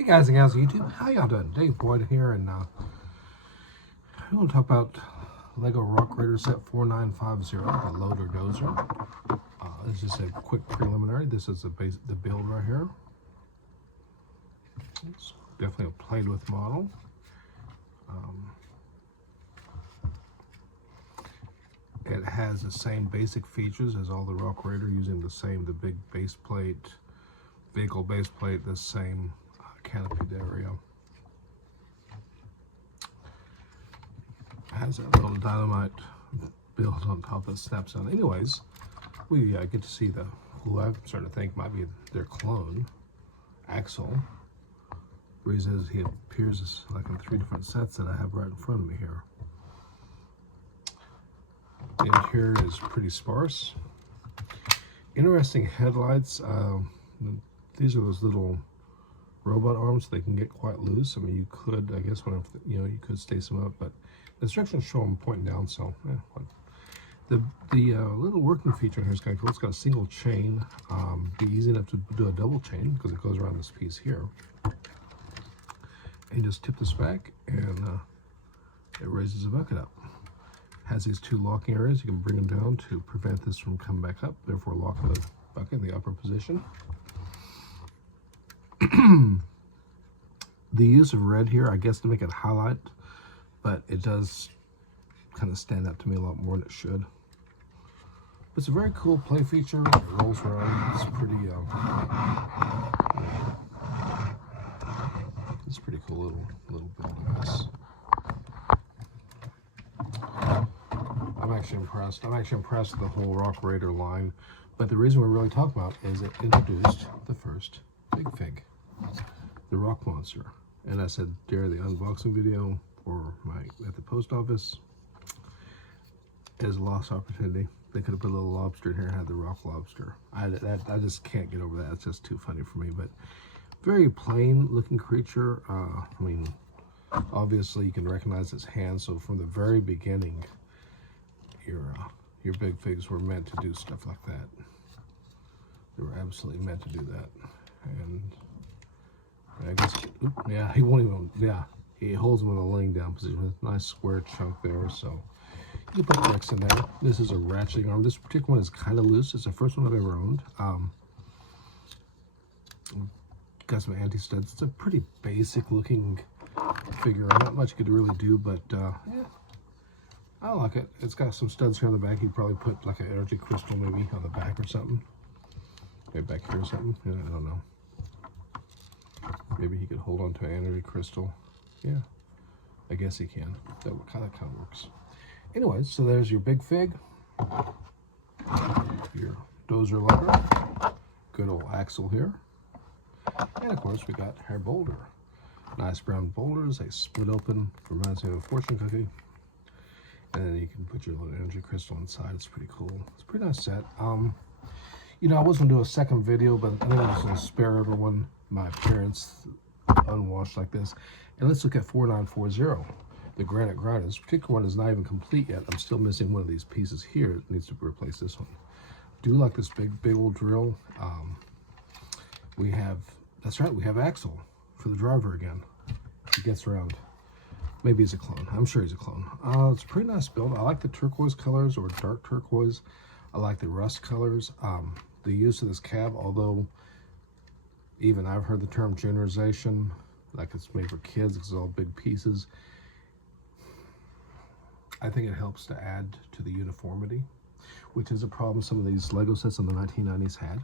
Hey guys and gals of YouTube, how y'all doing? Dave Boyd here, and I'm going to talk about Lego Rock Raider set 4950, the loader dozer. This is a quick preliminary. This is the build right here. It's definitely a played with model. It has the same basic features as all the Rock Raider, using the big base plate, vehicle base plate, the same canopy area. Has a little dynamite build on top that snaps on. Anyways, we get to see who I'm starting to think might be their clone, Axel. The reason is he appears like in 3 different sets that I have right in front of me here. The interior is pretty sparse. Interesting headlights. These are those little robot arms. They can get quite loose. I mean, you could, I guess, you could stace them up, but the instructions show them pointing down. So, the little working feature here is kind of cool. It's got a single chain. Be easy enough to do a double chain because it goes around this piece here. And you just tip this back, and it raises the bucket up. Has these 2 locking areas. You can bring them down to prevent this from coming back up, therefore locking the bucket in the upper position. The use of red here, I guess, to make it highlight, but it does kind of stand out to me a lot more than it should. It's a very cool play feature. It rolls around. It's pretty it's a pretty cool little build, I guess. I'm actually impressed. I'm actually impressed with the whole Rock Raider line. But the reason we're really talking about is it introduced the first big fig, the Rock Monster. And I said during the unboxing video for at the post office, it is a lost opportunity. They could have put a little lobster in here and had the Rock Lobster. I just can't get over that. It's just too funny for me. But very plain looking creature. I mean, obviously you can recognize his hands. So from the very beginning, your big figs were meant to do stuff like that. They were absolutely meant to do that. And I guess, yeah, he won't even, yeah, he holds them in a laying down position. Nice square chunk there, so you can put Rex in there. This is a ratcheting arm. This particular one is kind of loose. It's the first one I've ever owned. Got some anti-studs. It's a pretty basic looking figure. Not much you could really do, but yeah, I like it. It's got some studs here on the back. You'd probably put like an energy crystal maybe on the back or something. Maybe back here or something. Yeah, I don't know. Maybe he could hold on to an energy crystal. Yeah, I guess he can. That kind of works. Anyways, so there's your big fig, your dozer lever, good old Axel here, and of course we got our boulder. Nice brown boulders. They split open, reminds me of a fortune cookie. And then you can put your little energy crystal inside. It's pretty cool. It's a pretty nice set. You know, I was gonna do a second video, but I think I'm just gonna spare everyone my appearance unwashed like this. And let's look at 4940, the Granite Grinder. This particular one is not even complete yet. I'm still missing one of these pieces here. It needs to replace this one. Do like this big old drill. We have, that's right, we have Axel for the driver again. He gets around. Maybe he's a clone. I'm sure he's a clone. It's a pretty nice build. I like the turquoise colors, or dark turquoise. I like the rust colors. The use of this cab, although even I've heard the term generalization, like it's made for kids because it's all big pieces. I think it helps to add to the uniformity, which is a problem some of these Lego sets in the 1990s had.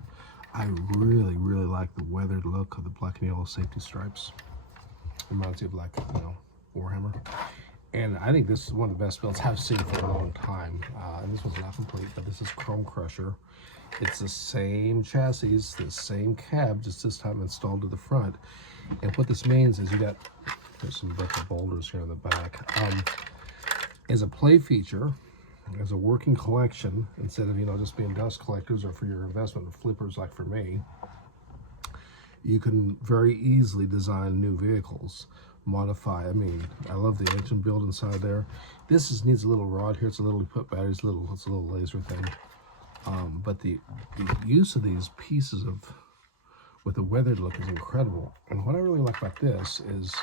I really like the weathered look of the black and yellow safety stripes. Reminds me of, like, you know, Warhammer. And I think this is one of the best builds I've seen for a long time. And this one's not complete, but this is Chrome Crusher. It's the same chassis, the same cab, just this time installed to the front. And what this means is there's some bunch of boulders here in the back. As a play feature, as a working collection, instead of, you know, just being dust collectors or for your investment flippers like for me, you can very easily design new vehicles. Modify. I mean, I love the engine build inside there. This needs a little rod here. It's a little, you put batteries, it's a little laser thing. But the use of these pieces of with the weathered look is incredible. And what I really like about this is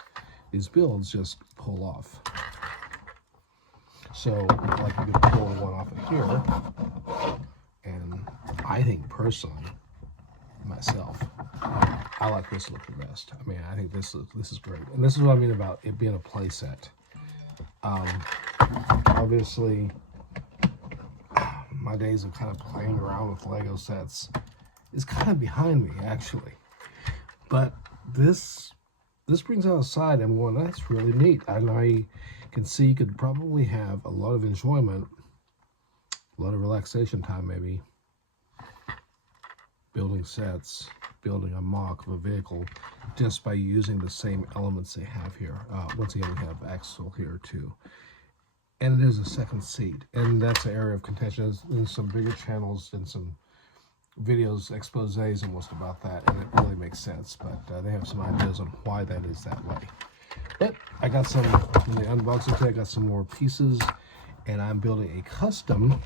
these builds just pull off. So like you could pull one off of here, and I think personally, myself, I like this look the best. I mean, I think this is great. And this is what I mean about it being a play set. Obviously, my days of kind of playing around with Lego sets is kind of behind me, actually. But this brings out a side I'm going, that's really neat. And I can see you could probably have a lot of enjoyment, a lot of relaxation time maybe, building sets, building a mock of a vehicle just by using the same elements they have here. Once again, we have axle here too. And there's a second seat, and that's an area of contention. There's some bigger channels and some videos, exposés almost about that, and it really makes sense, but they have some ideas on why that is that way. But I got some, in the unboxing today, I got some more pieces, and I'm building a custom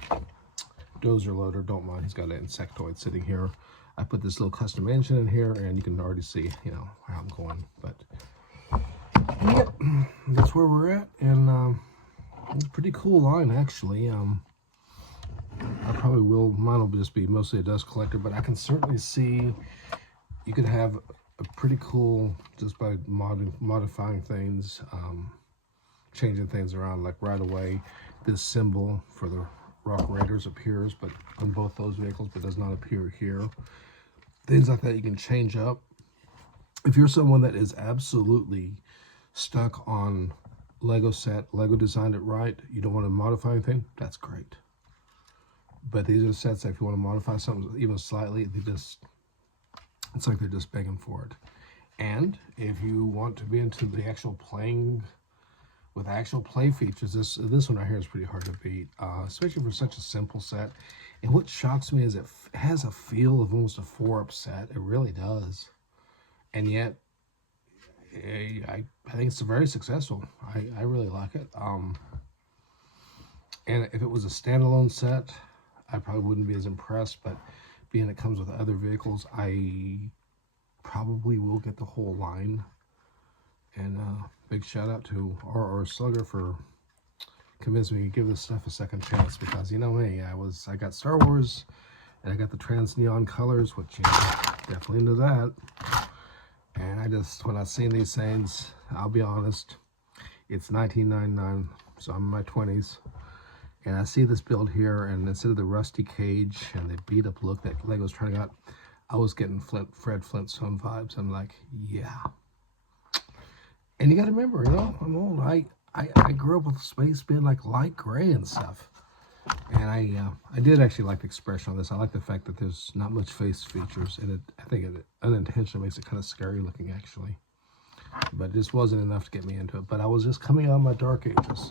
Dozer loader. Don't mind, he's got an insectoid sitting here. I put this little custom engine in here, and you can already see, you know, how I'm going. But yeah, that's where we're at, and it's a pretty cool line, actually. I probably will, mine will just be mostly a dust collector, but I can certainly see you could have a pretty cool, just by modifying things, changing things around. Like right away, this symbol for the Rock Raiders appears, but on both those vehicles, but does not appear here. Things like that you can change up. If you're someone that is absolutely stuck on Lego set, Lego designed it right, you don't want to modify anything, that's great. But these are sets that if you want to modify something even slightly, it's like they're just begging for it. And if you want to be into the actual playing with actual play features, this one right here is pretty hard to beat, especially for such a simple set. And what shocks me is it has a feel of almost a 4-up set. It really does. And yet, I think it's very successful. I really like it. And if it was a standalone set, I probably wouldn't be as impressed, but being it comes with other vehicles, I probably will get the whole line. And big shout out to R.R. Slugger for convincing me to give this stuff a second chance, because you know me, I got Star Wars and I got the trans neon colors, which, you know, definitely into that. And I just, when I've seen these things, I'll be honest, it's 1999, so I'm in my 20s. And I see this build here, and instead of the rusty cage and the beat up look that Lego's trying to get, I was getting Fred Flintstone vibes. I'm like, yeah. And you got to remember, you know, I'm old. I grew up with space being like light gray and stuff. And I did actually like the expression on this. I like the fact that there's not much face features, and I think it unintentionally makes it kind of scary looking, actually. But it just wasn't enough to get me into it. But I was just coming out of my dark ages.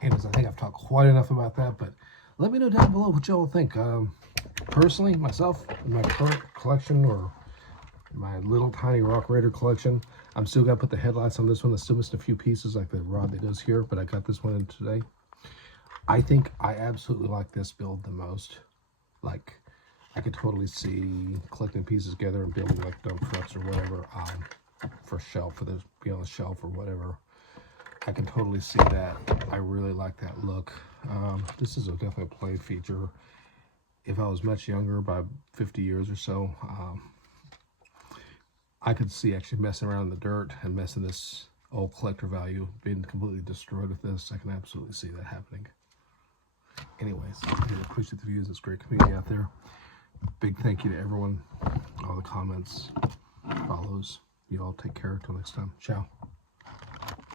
And I think I've talked quite enough about that. But let me know down below what y'all think. Personally, myself, in my current collection, or my little tiny Rock Raider collection, I'm still going to put the headlights on this one. There's still missing a few pieces, like the rod that goes here. But I got this one in today. I think I absolutely like this build the most. Like, I could totally see collecting pieces together and building like dump trucks or whatever, for shelf, for this be on the shelf or whatever. I can totally see that. I really like that look. This is definitely a play feature. If I was much younger, by 50 years or so, I could see actually messing around in the dirt and messing this old collector value, being completely destroyed with this. I can absolutely see that happening. Anyways, I appreciate the views. It's a great community out there. Big thank you to everyone, all the comments, follows. You all take care. Until next time. Ciao.